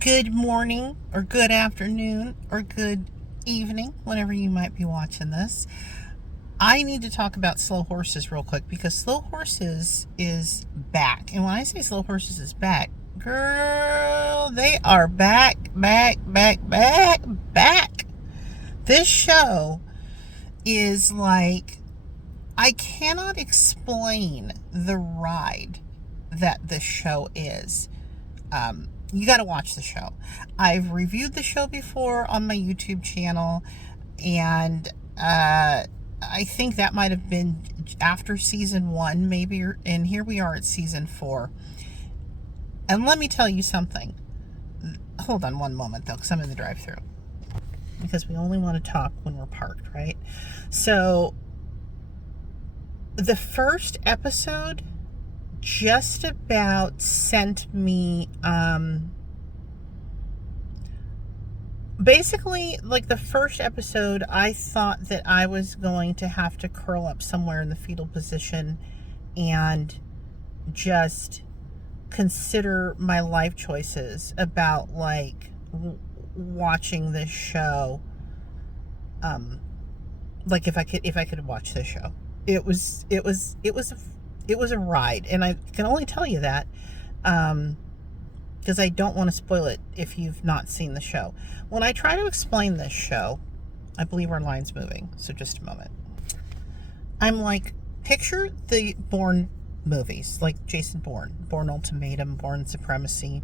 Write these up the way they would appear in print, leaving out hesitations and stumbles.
Good morning, or good afternoon, or good evening, whenever you might be watching this. I need to talk about Slow Horses real quick because Slow Horses is back. And when I say Slow Horses is back, girl, they are back, back, back, back, back. This show is like, I cannot explain the ride that this show is. You got to watch the show. I've reviewed the show before on my YouTube channel, and I think that might have been after season 1, maybe, and here we are at season 4. And let me tell you something. Hold on one moment, though, because I'm in the drive-thru. Because we only want to talk when we're parked, right? So, the first episode just about sent me basically, like, the first episode, I thought that I was going to have to curl up somewhere in the fetal position and just consider my life choices about, like, watching this show. Like, if I could watch this show. It was a ride, and I can only tell you that because I don't want to spoil it if you've not seen the show. When I try to explain this show, I believe our line's moving, so just a moment. I'm like, picture the Bourne movies, like Jason Bourne, Bourne Ultimatum, Bourne Supremacy.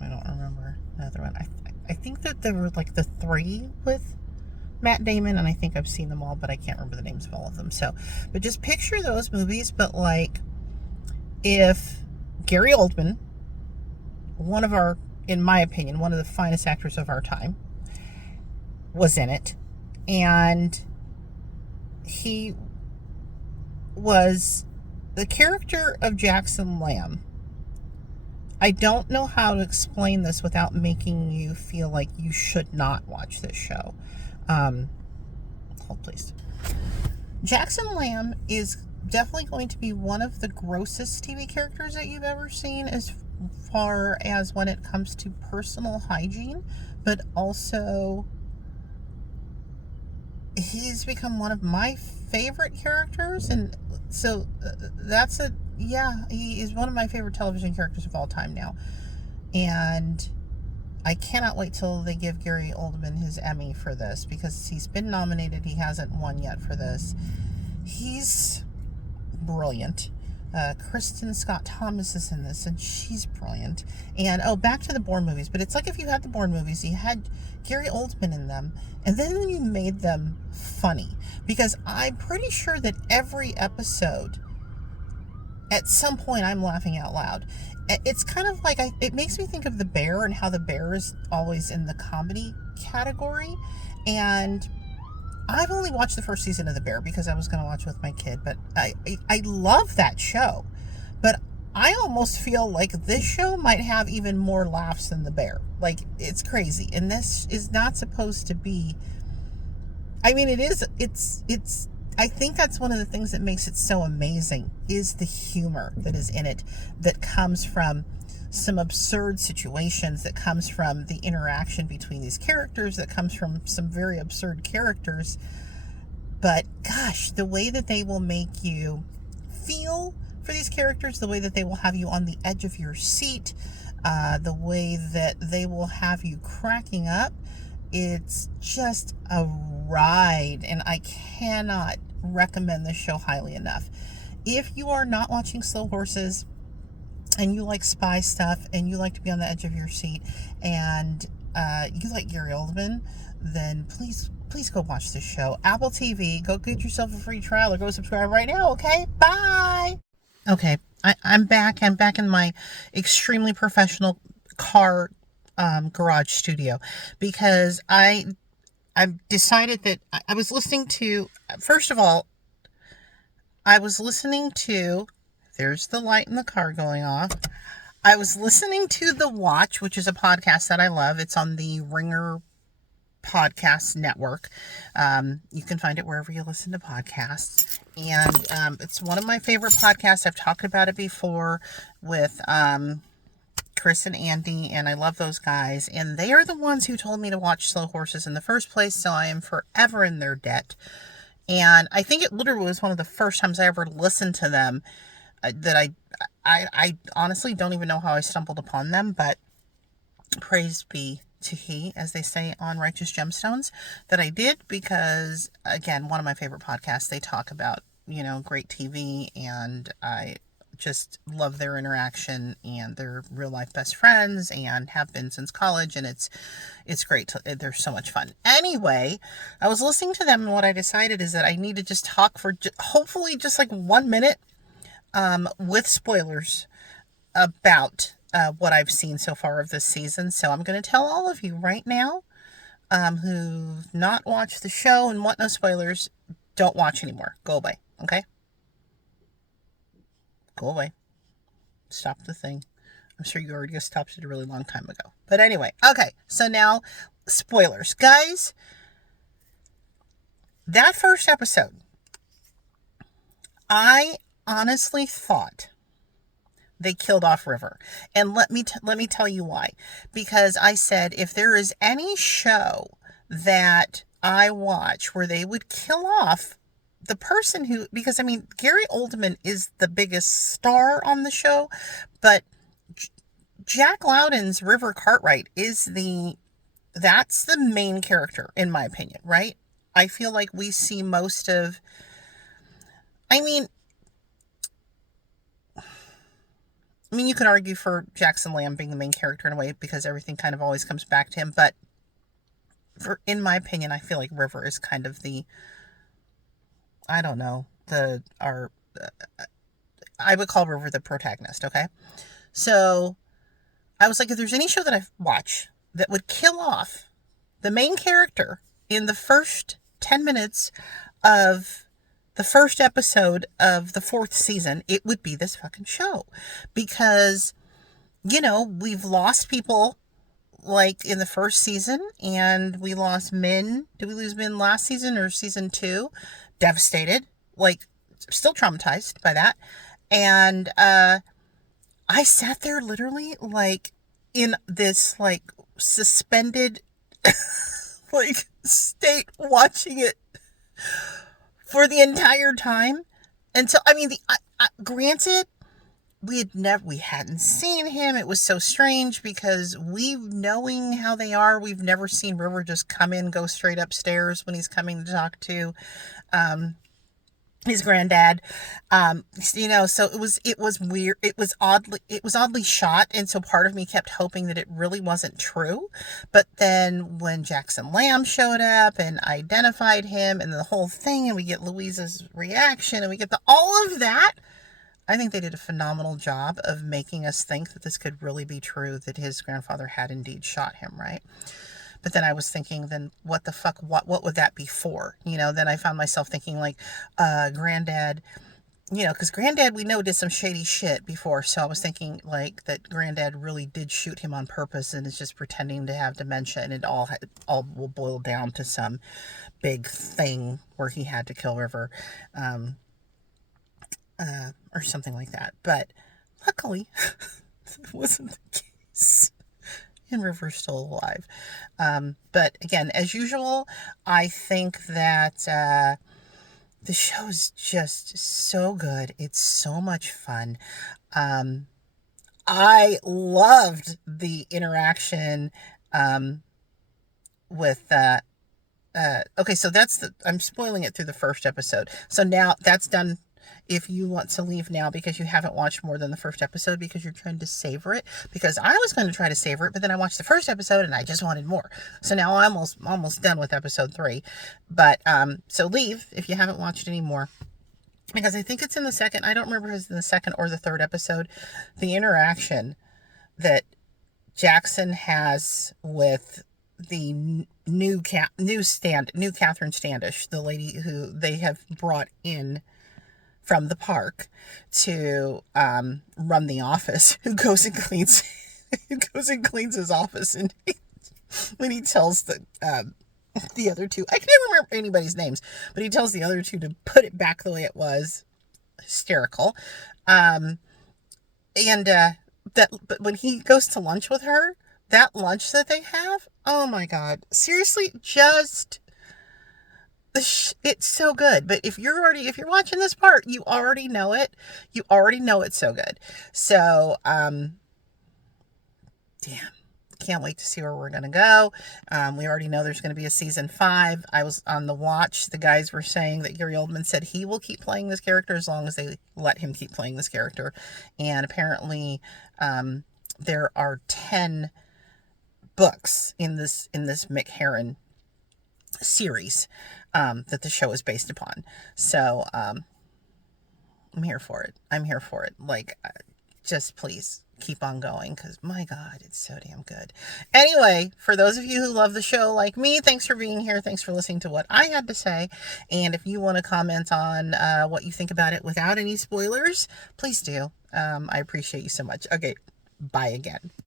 I don't remember the other one. I think that there were like the 3 with Matt Damon, and I think I've seen them all, but I can't remember the names of all of them. So, but just picture those movies, but like if Gary Oldman, one of our, in my opinion, one of the finest actors of our time, was in it, and he was the character of Jackson Lamb. I don't know how to explain this without making you feel like you should not watch this show. Hold please. Jackson Lamb is definitely going to be one of the grossest TV characters that you've ever seen as far as when it comes to personal hygiene, but also he's become one of my favorite characters, and so he is one of my favorite television characters of all time now, and I cannot wait till they give Gary Oldman his Emmy for this, because he's been nominated. He hasn't won yet for this. He's brilliant. Kristen Scott Thomas is in this, and she's brilliant. And, back to the Bourne movies. But it's like if you had the Bourne movies, you had Gary Oldman in them, and then you made them funny. Because I'm pretty sure that every episode, at some point, I'm laughing out loud. It's kind of like, it makes me think of The Bear, and how The Bear is always in the comedy category. And I've only watched the first season of The Bear because I was going to watch it with my kid, but I love that show. But I almost feel like this show might have even more laughs than The Bear. Like, it's crazy. And this is not supposed to be, I mean, I think that's one of the things that makes it so amazing, is the humor that is in it, that comes from some absurd situations, that comes from the interaction between these characters, that comes from some very absurd characters. But gosh, the way that they will make you feel for these characters, the way that they will have you on the edge of your seat, the way that they will have you cracking up, it's just a ride, and I cannot recommend this show highly enough. If you are not watching Slow Horses, and you like spy stuff, and you like to be on the edge of your seat, and you like Gary Oldman, then please go watch this show. Apple TV, go get yourself a free trial, or go subscribe right now, okay? Bye! Okay, I'm back. I'm back in my extremely professional car garage studio, because I've decided that I was listening to, first of all, there's the light in the car going off. I was listening to The Watch, which is a podcast that I love. It's on the Ringer podcast network. You can find it wherever you listen to podcasts. And it's one of my favorite podcasts. I've talked about it before with Chris and Andy, and I love those guys. And they are the ones who told me to watch Slow Horses in the first place, so I am forever in their debt. And I think it literally was one of the first times I ever listened to them that I honestly don't even know how I stumbled upon them, but praise be to He, as they say on Righteous Gemstones, that I did, because, again, one of my favorite podcasts. They talk about, great TV, and I just love their interaction, and they're real life best friends and have been since college, and it's great. They're so much fun. Anyway, I was listening to them, and what I decided is that I need to just talk for hopefully just like 1 minute with spoilers about what I've seen so far of this season. So I'm going to tell all of you right now who've not watched the show and want no spoilers, don't watch anymore. Go away, okay? Go away. Stop the thing. I'm sure you already stopped it a really long time ago. But anyway, okay, so now spoilers. Guys, that first episode, I honestly thought they killed off River. And let me tell you why. Because I said, if there is any show that I watch where they would kill off the person who, because I mean, Gary Oldman is the biggest star on the show, but Jack Loudon's River Cartwright that's the main character, in my opinion, right? I feel like we see most of, I mean, you can argue for Jackson Lamb being the main character in a way, because everything kind of always comes back to him. But in my opinion, I feel like River is kind of the, I don't know, I would call River the protagonist, okay? So I was like, if there's any show that I watch that would kill off the main character in the first 10 minutes of the first episode of the 4th season, it would be this fucking show. Because, we've lost people like in the first season, and we lost Min. Did we lose Min last season or season 2? Devastated, like still traumatized by that. And I sat there literally like in this like suspended like state watching it for the entire time until, I mean, granted, we hadn't seen him. It was so strange because knowing how they are, we've never seen River just come in, go straight upstairs when he's coming to talk to his granddad. So it was weird. It was oddly shot. And so part of me kept hoping that it really wasn't true. But then when Jackson Lamb showed up and identified him and the whole thing, and we get Louisa's reaction and we get all of that, I think they did a phenomenal job of making us think that this could really be true, that his grandfather had indeed shot him, right? But then I was thinking, then what the fuck, what would that be for? Then I found myself thinking like, Granddad, because Granddad, we know, did some shady shit before. So I was thinking like that Granddad really did shoot him on purpose and is just pretending to have dementia, and it all will boil down to some big thing where he had to kill River, or something like that. But luckily, it wasn't the case. And River's still alive. But again, as usual, I think that the show is just so good. It's so much fun. I loved the interaction with okay, so I'm spoiling it through the first episode. So now that's done. If you want to leave now because you haven't watched more than the first episode because you're trying to savor it, because I was going to try to savor it, but then I watched the first episode and I just wanted more. So now I'm almost done with episode 3. But so leave if you haven't watched any more, because I think it's in the second. I don't remember if it's in the second or the third episode. The interaction that Jackson has with the new Catherine Standish, the lady who they have brought in from the park to run the office, who goes and cleans his office, and when he tells the other two, I can never remember anybody's names, but he tells the other two to put it back the way it was. Hysterical. but when he goes to lunch with her, that lunch that they have, oh my God, seriously, just it's so good. But if you're watching this part, you already know it. You already know it's so good. So, damn. Can't wait to see where we're going to go. We already know there's going to be a season 5. I was on the watch. The guys were saying that Gary Oldman said he will keep playing this character as long as they let him keep playing this character. And apparently, there are 10 books in this Mick Herron series that the show is based upon. So I'm here for it. I'm here for it. Like, just please keep on going, because my God, it's so damn good. Anyway, for those of you who love the show like me, thanks for being here. Thanks for listening to what I had to say. And if you want to comment on what you think about it without any spoilers, please do. I appreciate you so much. Okay, bye again.